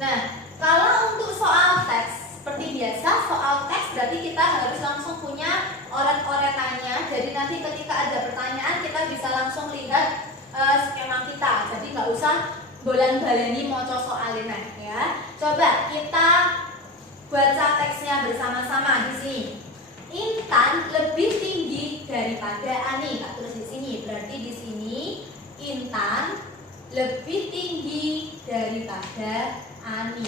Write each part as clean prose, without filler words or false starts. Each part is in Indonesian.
Nah, kalau untuk soal teks, seperti biasa, soal teks berarti kita harus langsung punya oret-oretannya. Jadi nanti ketika ada pertanyaan kita bisa langsung lihat skema kita. Jadi nggak usah bolan-baleni moco soalnya ya. Coba kita baca teksnya bersama-sama di sini. Intan lebih tinggi daripada Ani. Tak tulis di sini. Berarti di sini Intan lebih tinggi daripada Ani.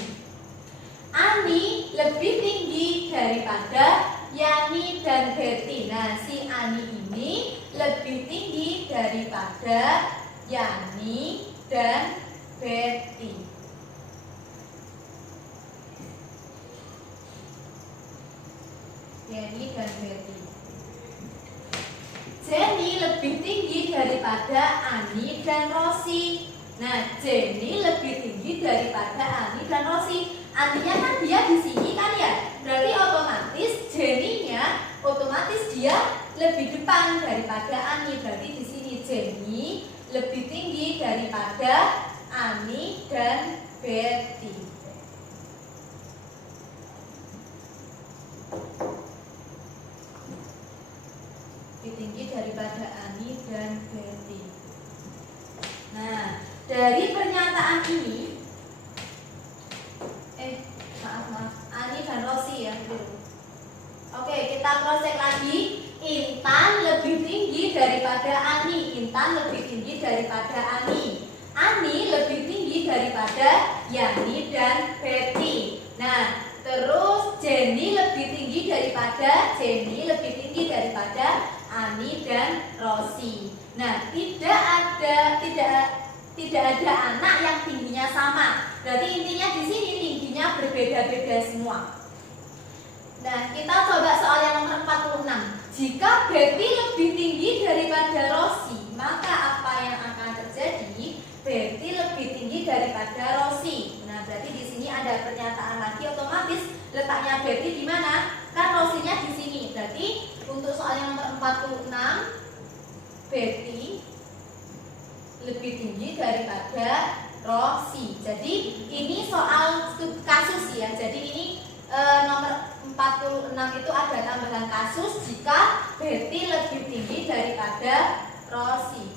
Ani lebih tinggi daripada Yani dan Betty. Nah, si Ani ini lebih tinggi daripada Yani dan Betty. Yani dan Betty. Jenny lebih tinggi daripada Ani dan Rosi. Nah, Jenny lebih tinggi daripada Ani dan Rosi. Artinya kan dia di sini kan ya. Berarti otomatis Jenny-nya otomatis dia lebih depan daripada Ani. Berarti di sini Jenny lebih tinggi daripada Ani dan Betty. Lebih tinggi daripada Ani dan Betty. Nah, dari pernyataan ini maaf, Ani dan Rosi ya. Oke, kita cross check lagi. Intan lebih tinggi daripada Ani. Intan lebih tinggi daripada Ani. Ani lebih tinggi daripada Yani dan Betty. Nah, terus Jenny lebih tinggi daripada Ani dan Rosi. Nah, tidak ada anak yang tingginya sama. Berarti intinya di sini tingginya berbeda-beda semua. Nah, kita coba soal yang nomor 46. Jika Betty lebih tinggi daripada Rosi, maka apa yang akan terjadi? Betty lebih tinggi daripada Rosi. Nah, berarti di sini ada pernyataan lagi, otomatis letaknya Betty di mana? Kan Rosinya di sini. Berarti untuk soal yang nomor 46, Betty lebih tinggi daripada Rosi. Jadi ini soal kasus ya. Jadi ini nomor 46 itu ada tambahan kasus jika Betty lebih tinggi daripada Rosi.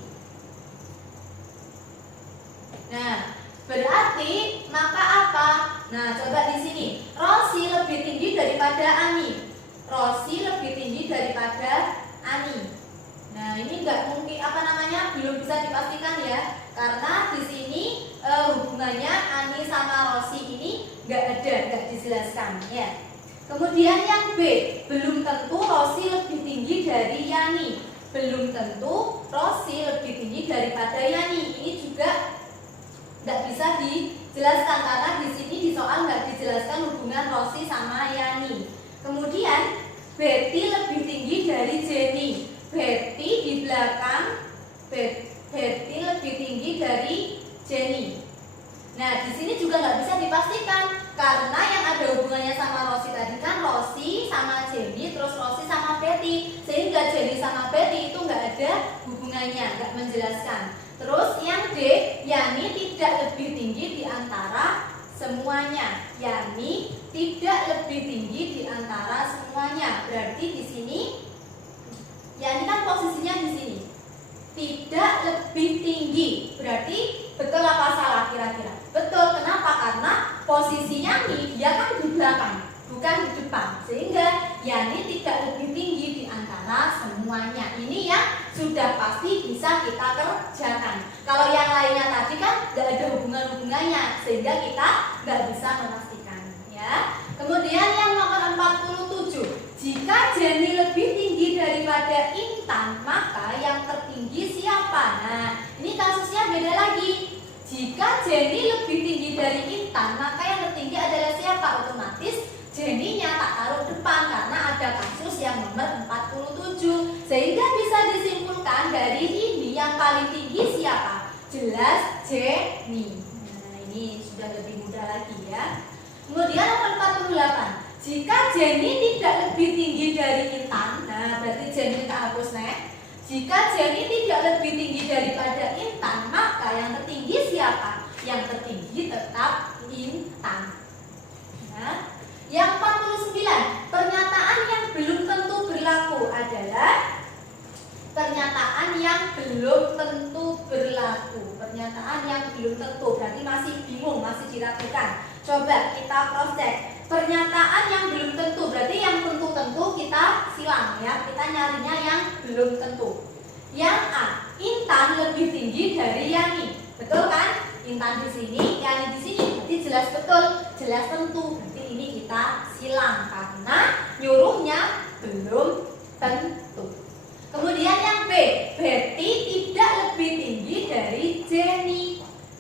Nah, berarti maka apa? Nah, coba di sini. Rosi lebih tinggi daripada Ani. Rosi lebih tinggi daripada Ani. Nah, ini nggak mungkin belum bisa dipastikan ya, karena di sini hubungannya Ani sama Rosi ini nggak dijelaskan ya. Kemudian yang B, belum tentu Rosi lebih tinggi dari Yani. Belum tentu Rosi lebih tinggi daripada Yani. Ini juga nggak bisa dijelaskan karena di sini di soal nggak dijelaskan hubungan Rosi sama Yani. Kemudian Betty lebih tinggi dari Jenny. Betty di belakang Betty lebih tinggi dari Jenny. Nah, di sini juga nggak bisa dipastikan karena yang ada hubungannya sama Rosi tadi kan Rosi sama Jenny, terus Rosi sama Betty, sehingga Jenny sama Betty itu nggak ada hubungannya, nggak menjelaskan. Terus yang D, Yani tidak lebih tinggi di antara semuanya. Yani tidak lebih tinggi di antara semuanya. Berarti di sini Yani kan posisinya di sini. Tidak lebih tinggi. Berarti betul apa salah kira-kira? Betul. Kenapa? Karena posisinya nih dia kan di belakang, bukan di depan. Sehingga Yani tidak lebih tinggi di antara semuanya. Ini yang sudah pasti bisa kita kerjakan. Kalau yang lainnya tadi kan tidak ada hubungan-hubungannya, sehingga kita nggak bisa memastikan. Ya. Kemudian yang nomor 47. Jika Jenny lebih tinggi daripada Intan, maka yang tertinggi siapa? Nah, ini kasusnya beda lagi. Jika Jenny lebih tinggi dari Intan, maka yang tertinggi adalah siapa? Otomatis Jenny-nya tak taruh depan karena ada kasus yang nomor 47. Sehingga bisa disimpulkan dari ini yang paling tinggi siapa? Jelas Jenny. Nah, ini sudah lebih mudah lagi ya. Kemudian nomor 48. Jika Jenny tidak lebih tinggi dari Intan, nah berarti Jenny kita hapus nih. Jika Jenny tidak lebih tinggi daripada Intan, maka yang tertinggi siapa? Yang tertinggi tetap Intan. lakukan. Coba kita cross check. Pernyataan yang belum tentu, berarti yang tentu-tentu kita silang ya. Kita nyarinya yang belum tentu. Yang A, Intan lebih tinggi dari Yani. Betul kan? Intan di sini, Yani di sini. Berarti jelas betul, jelas tentu. Berarti ini kita silang karena nyuruhnya belum tentu. Kemudian yang B, Betty tidak lebih tinggi dari Jenny.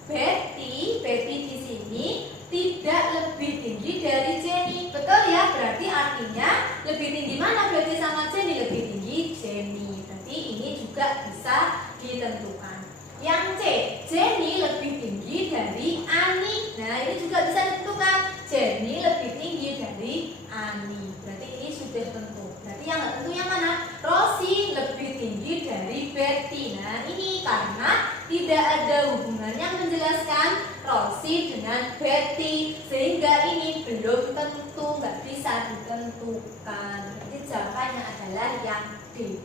Betty di sini tidak lebih tinggi dari Jenny. Betul ya? Berarti artinya lebih tinggi mana Betty sama Jenny? Lebih tinggi Jenny. Berarti ini juga bisa ditentukan. Yang C, Jenny lebih tinggi dari Ani. Nah, ini juga bisa ditentukan. Jenny lebih tinggi dari Ani. Berarti ini sudah tentu. Berarti yang nggak tentu yang mana? Rosie lebih tinggi dari Betty. Nah, ini karena tidak ada hubungan yang menjelaskan Rosie dengan Betty, sehingga ini belum tentu, nggak bisa ditentukan. Jadi jawabannya adalah yang D.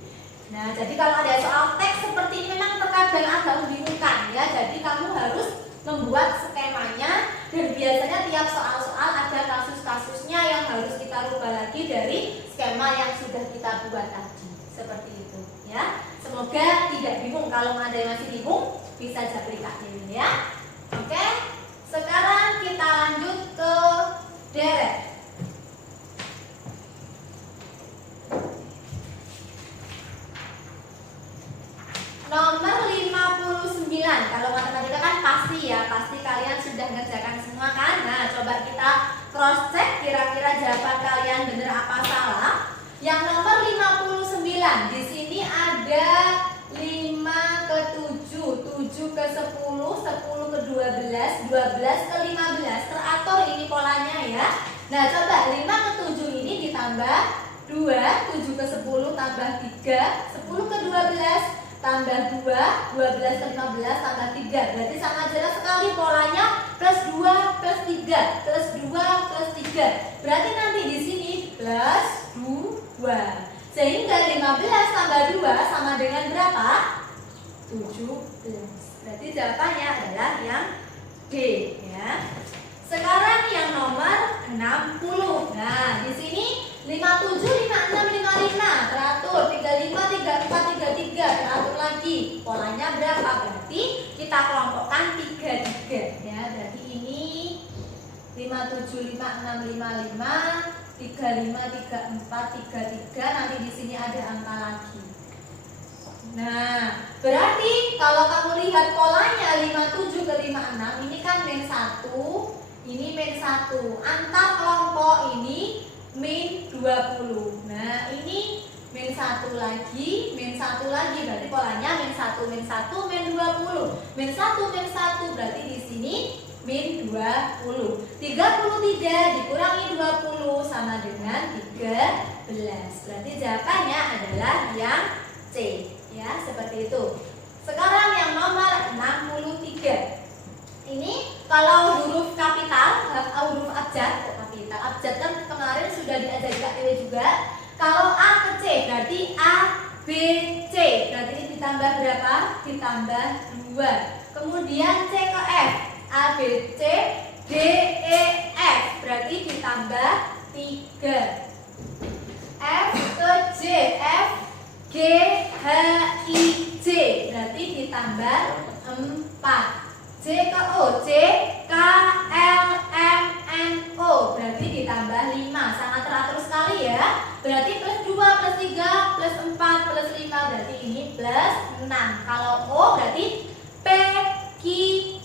Nah, jadi kalau ada soal teks seperti ini memang terkadang agak membingungkan ya. Jadi kamu harus membuat skemanya, dan biasanya tiap soal-soal ada kasus-kasusnya yang harus kita rubah lagi dari skema yang sudah kita buat tadi. Seperti itu ya. Semoga tidak bingung. Kalau ada yang masih bingung bisa japri Kak Dewi ya. Oke. Sekarang kita lanjut ke deret. Nomor 59. Kalau matematika kan pasti ya, pasti kalian sudah ngerjakan semua kan? Nah, coba kita cross check kira-kira jawaban kalian benar apa salah. Yang nomor 59, di sini ada 5 ke 7, 7 ke 10, 10 ke 12, 12 ke 15. Teratur ini polanya ya. Nah, coba 5 ke 7 ini ditambah 2, 7 ke 10 tambah 3, 10 ke 12 tambah 2, 12 ke 15 tambah 3. Berarti sangat jelas sekali polanya plus 2 plus 3, plus 2 plus 3. Berarti nanti di sini plus 2. Sehingga 15 tambah 2 sama dengan berapa? 17. Berarti jawabannya adalah yang D ya. Sekarang yang nomor 60. Nah, di sini 57, 56, 55 teratur, 35, 34, 33 teratur lagi. Polanya berapa? Berarti kita kelompokkan 3 ya. Berarti ini 57, 56, 55, 35, 34, 33. Nanti di sini ada angka lagi. Nah, berarti kalau kamu lihat polanya 57 ke 56, ini kan min 1, ini min 1. Antar kelompok ini min 20. Nah, ini min 1 lagi, min 1 lagi. Berarti polanya min 1, min 1, min 20. Min 1, min 1. Berarti di sini min 20. 33 dikurangi 20 sama dengan 13. Berarti jawabannya adalah yang C. Ya, seperti itu. Sekarang yang nomor 63. Ini kalau huruf kapital, huruf abjad, kapital abjad kan kemarin sudah diajari Kak Dewi juga. Kalau A ke C berarti A, B, C. Berarti ini ditambah berapa? Ditambah 2. Kemudian C ke F, A, B, C, D, E, F. Berarti ditambah 3. F ke J, F, G, H, I, J. Berarti ditambah 4. J ke O, J, K, L, M, N, O. Berarti ditambah 5. Sangat teratur sekali ya. Berarti plus 2, plus 3, plus 4, plus 5. Berarti ini plus 6. Kalau O berarti P, Q,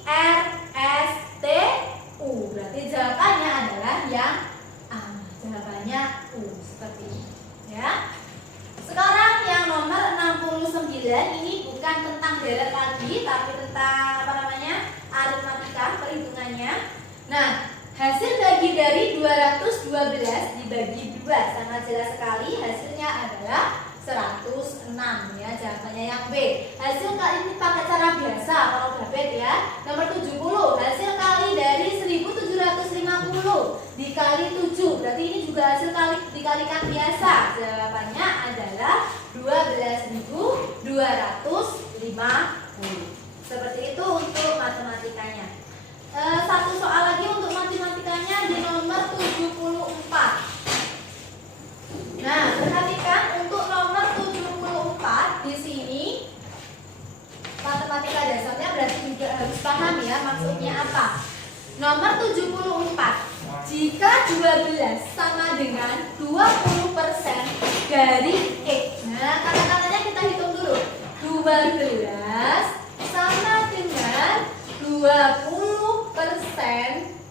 R, S, T, U. Berarti jawabannya adalah yang A. Jawabannya U. Seperti ini ya. Sekarang yang nomor 69. Ini bukan tentang deret lagi, tapi tentang apa namanya, aritmatika, perhitungannya. Nah, hasil bagi dari 212 dibagi 2. Sangat jelas sekali hasilnya adalah 106 ya. Jawabannya yang B. Hasil kali ini pakai cara biasa kalau Babet ya. Nomor 70. Hasil kali dari 1750 dikali 7. Berarti ini juga hasil kali dikalikan biasa. Jawabannya adalah 12.250. Seperti itu untuk matematikanya. Satu soal lagi untuk matematikanya di nomor 74. Nah, perhatikan untuk nomor 74 di sini matematika dasarnya berarti juga harus paham ya maksudnya apa. Nomor 74. Jika 12 sama dengan 20% dari X. Nah, kata-katanya kita hitung dulu. 12 sama dengan 20%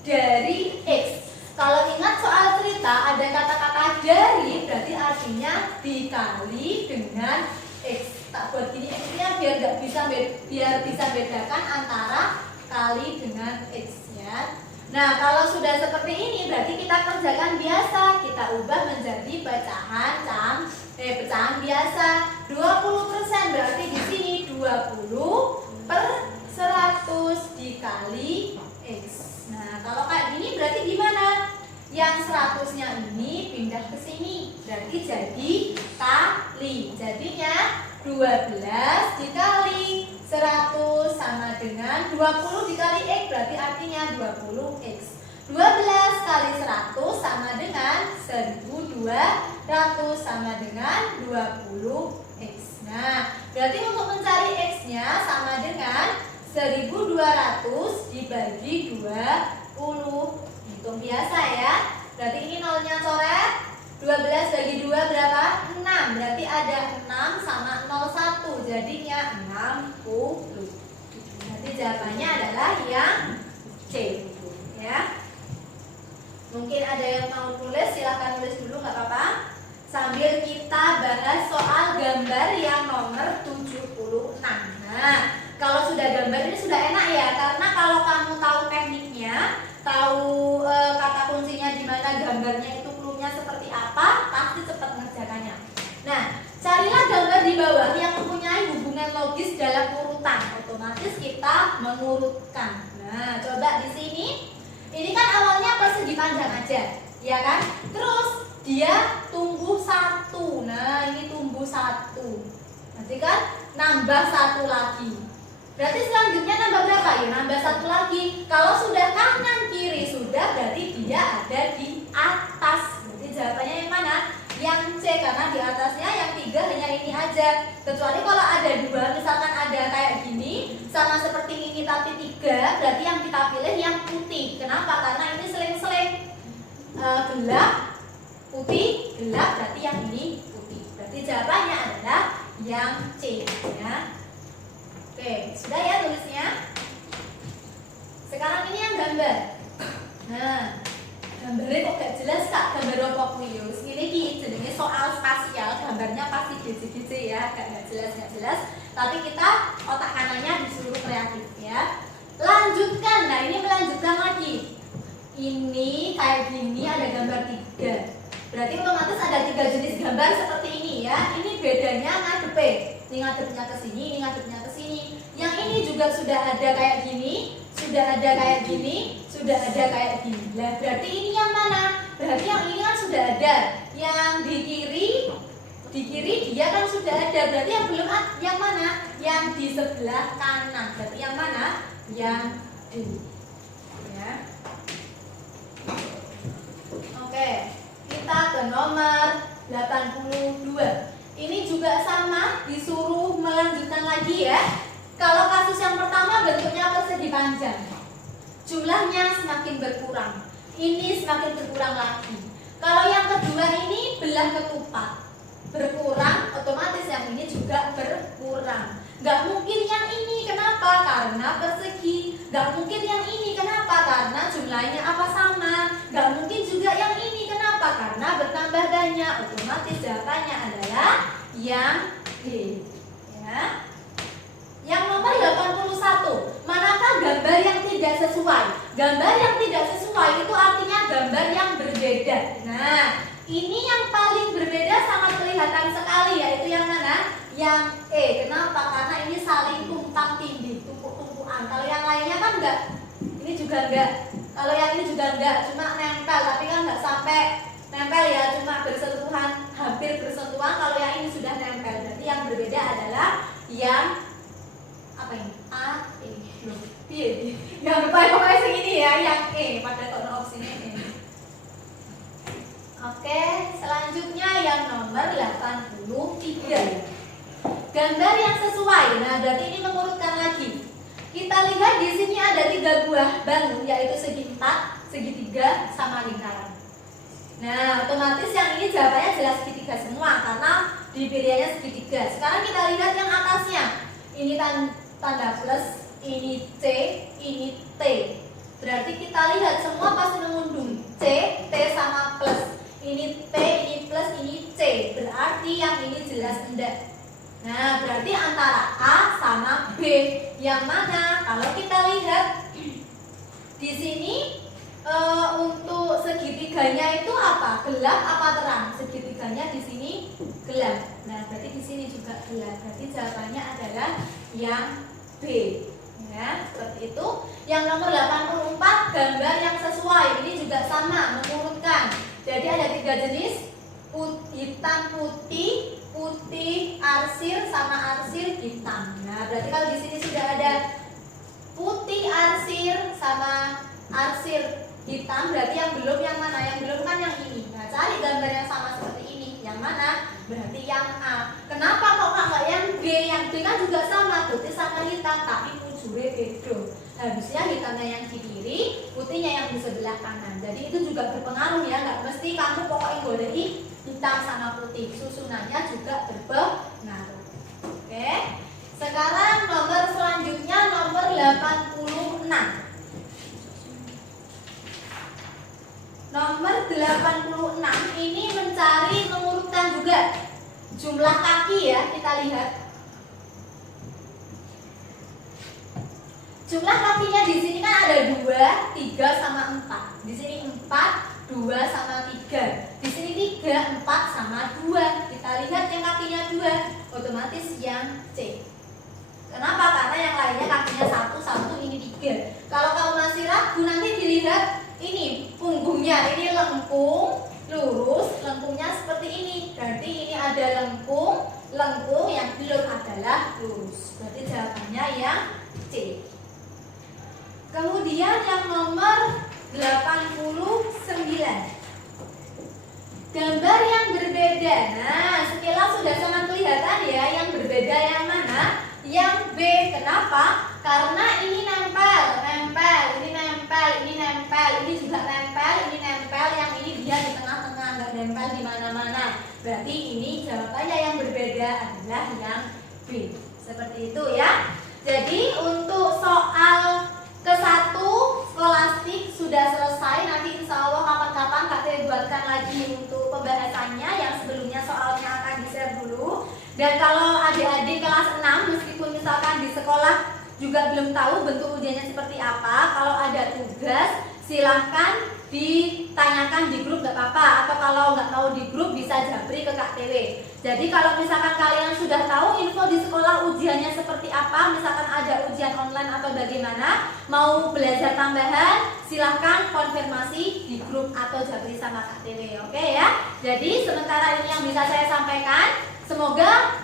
dari X. Kalau ingat soal cerita ada kata-kata dari, berarti artinya dikali dengan X. Tak buat gini X-nya biar bisa bedakan antara kali dengan X ya. Nah, kalau sudah seperti ini berarti kita kerjakan biasa, kita ubah menjadi pecahan biasa. 20% berarti di sini 20/100 dikali X. Nah, kalau kayak gini berarti gimana? Yang 100-nya ini pindah ke sini, berarti jadi kali. Jadinya 12 dikali 100 sama dengan 20 dikali X, berarti artinya 20X. 12 kali 100 sama dengan 1200 sama dengan 20X. Nah, berarti untuk mencari X-nya sama dengan 1200 dibagi 20. Hitung biasa ya. Berarti ini nolnya coret. 12 bagi 2 berapa? 6. Berarti ada 6 sama 01. Jadinya 60. Berarti jawabannya adalah yang C. Ya. Mungkin ada yang mau nulis, silahkan nulis dulu nggak apa-apa. Sambil kita bahas soal gambar yang nomor 76. Nah, kalau sudah gambar ini sudah enak ya, karena kalau kamu tahu tekniknya, tahu kata kuncinya di mana, gambarnya itu clue-nya seperti apa, pasti cepat mengerjakannya. Nah, carilah gambar di bawah yang mempunyai hubungan logis dalam urutan. Otomatis kita mengurutkan. Nah, coba di sini. Ini kan awalnya persegi panjang aja, ya kan? Terus dia tumbuh 1. Nah, ini tumbuh 1. Nanti kan nambah 1 lagi. Berarti selanjutnya nambah berapa? Ya nambah 1 lagi. Kalau sudah kanan kiri sudah, berarti dia ada di atas. Berarti jawabannya yang mana? Yang C, karena di atasnya yang 3 hanya ini aja. Kecuali kalau ada 2, misalkan ada kayak gini sama seperti ini tapi 3, berarti yang kita pilih yang putih. Kenapa? Karena ini seling-seling gelap, putih, gelap, berarti yang ini putih. Berarti jawabannya adalah yang C ya. Oke, sudah ya tulisnya. Sekarang ini yang gambar. Nah, gambarnya kok gak jelas Kak? Gambar apa kuwi? Ini jenenge soal spasial, gambarnya pasti gizi-gizi ya, gak jelas. Tapi kita otak kanannya disuruh kreatif ya. Lanjutkan. Nah, ini melanjutkan lagi. Ini kayak gini ada gambar 3. Berarti otomatis ada 3 jenis gambar seperti ini ya. Ini bedanya ngadepe. Ini ngadepnya ke sini, ini ngadepnya ke sini. Yang ini juga sudah ada kayak gini, sudah ada kayak gini, sudah ada kayak gini. Nah, berarti ini yang mana? Berarti yang ini kan sudah ada. Yang di kiri dia kan sudah ada. Berarti yang belum ada yang mana? Yang di sebelah kanan. Berarti yang mana? Yang D. Ya. Oke, kita ke nomor 82. Ini juga sama, disuruh melanjutkan lagi ya. Kalau kasus yang pertama bentuknya persegi panjang, jumlahnya semakin berkurang. Ini semakin berkurang lagi. Kalau yang kedua ini belah ketupat, berkurang, otomatis yang ini juga berkurang. Gak mungkin yang ini, kenapa? Karena persegi. Gak mungkin yang ini, kenapa? Karena jumlahnya apa sama. Gak mungkin juga yang ini, kenapa? Karena bertambah banyak. Otomatis jawabannya adalah yang D. Ya. Yang nomor 81. Manakah gambar yang tidak sesuai? Gambar yang tidak sesuai itu artinya gambar yang berbeda. Nah, ini yang paling berbeda sangat kelihatan sekali, yaitu yang mana? Yang E. Kenapa? Karena ini saling tumpang tindih, tumpuk-tumpukan. Kalau yang lainnya kan enggak. Ini juga enggak. Kalau yang ini juga enggak, cuma nempel, tapi kan enggak sampai nempel ya, cuma bersentuhan, hampir bersentuhan. Kalau yang ini sudah nempel, berarti yang berbeda adalah yang apa ini? A, E, B. Yang lupa pokoknya segini ya, yang E pada kono opsinya E. Oke, selanjutnya yang nomor 83. Gambar yang sesuai. Nah, berarti ini mengurutkan lagi. Kita lihat di sini ada 3 buah bangun, yaitu segi 4, segitiga, sama lingkaran. Nah, otomatis yang ini jawabannya jelas segitiga semua karena di pilihannya segitiga. Sekarang kita lihat yang atasnya. Ini tanda plus, ini C, ini T. Berarti kita lihat semua pasti mengundung C, T sama plus. Ini T, ini plus, ini C. Berarti yang ini jelas enggak. Nah, berarti antara A sama B. Yang mana? Kalau kita lihat di sini untuk segitiganya itu apa? Gelap apa terang? Segitiganya di sini gelap. Nah, berarti di sini juga gelap. Berarti jawabannya adalah yang B. Ya, seperti itu. Yang nomor 84, gambar yang sesuai. Ini juga sama, mengurutkan. Jadi ada 3 jenis, hitam putih, putih arsir sama arsir hitam. Nah, berarti kalau di sini sudah ada putih arsir sama arsir hitam, berarti yang belum yang mana? Yang belum kan yang ini. Nah, cari gambar yang sama seperti ini. Yang mana? Berarti yang A. Kenapa kok nggak yang B? Yang B kan juga sama, putih sama hitam, tapi ujungnya beda. Harusnya hitamnya yang di kiri, putihnya yang di sebelah kanan. Jadi itu juga berpengaruh ya. Nggak mesti kamu pokoknya boleh hitam sama putih, susunannya juga berpengaruh. Oke. Sekarang nomor selanjutnya nomor 86. Nomor 86 ini mencari mengurutkan juga jumlah kaki ya, kita lihat. Jumlah kakinya di sini kan ada 2, 3 sama 4. Di sini 4, 2 sama 3. Di sini 3, 4 sama 2. Kita lihat yang kakinya 2, otomatis yang C. Kenapa? Karena yang lainnya kakinya 1, ini 3. Kalau kamu masih ragu nanti dilihat ini punggungnya, ini lengkung, lurus, lengkungnya seperti ini. Berarti ini ada lengkung, yang belum adalah lurus. Berarti jawabannya yang C. Kemudian yang nomor 89. Gambar yang berbeda. Nah, sekilas sudah sangat kelihatan ya, yang berbeda yang mana? Yang B. Kenapa? Karena ini nempel, ini nempel, ini juga nempel, ini nempel, yang ini dia di tengah-tengah, nggak nempel di mana-mana. Berarti ini jawabannya yang berbeda adalah yang B. Seperti itu ya. Jadi untuk soal ke-1 skolastik sudah selesai. Nanti insya Allah kapan-kapan Kak Teh buatkan lagi untuk pembahasannya. Yang sebelumnya soalnya akan di-share dulu. Dan kalau adik-adik kelas 6 meskipun misalkan di sekolah juga belum tahu bentuk ujiannya seperti apa, kalau ada tugas silahkan ditanyakan di grup, nggak apa-apa. Atau kalau nggak tahu di grup bisa japri ke Kak TW. Jadi kalau misalkan kalian sudah tahu info di sekolah ujiannya seperti apa, misalkan ada ujian online atau bagaimana, mau belajar tambahan, silahkan konfirmasi di grup atau japri sama Kak TW. Oke ya. Jadi sementara ini yang bisa saya sampaikan. Semoga